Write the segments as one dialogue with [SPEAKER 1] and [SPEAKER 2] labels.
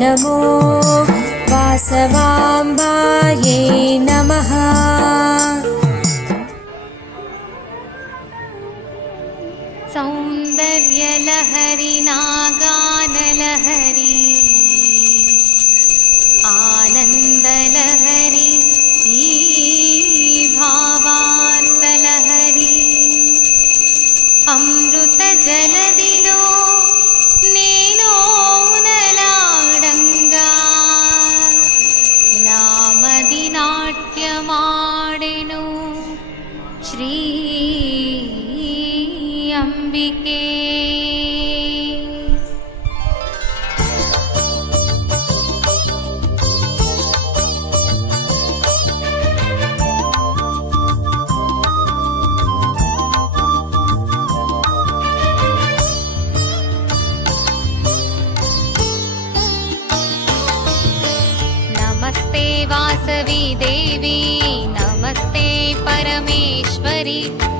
[SPEAKER 1] नमो वासवाम्बायै नमः। सौन्दर्यलहरि नागानलहरि नमस्ते वासवी देवी नमस्ते परमेश्वरी।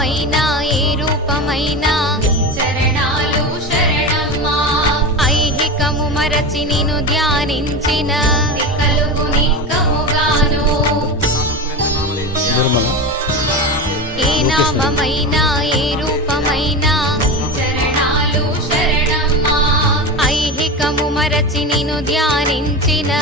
[SPEAKER 1] రూపమైనా ఏ రూపమైనా.
[SPEAKER 2] చరణాలు శరణమ్మా.
[SPEAKER 1] ఐహికము మరచి నిను ధ్యానించిన. ఏ నామమైనా ఏ రూపమైనా.
[SPEAKER 2] చరణాలు శరణమ్మా.
[SPEAKER 1] ఐహికము మరచి నిను ధ్యానించిన.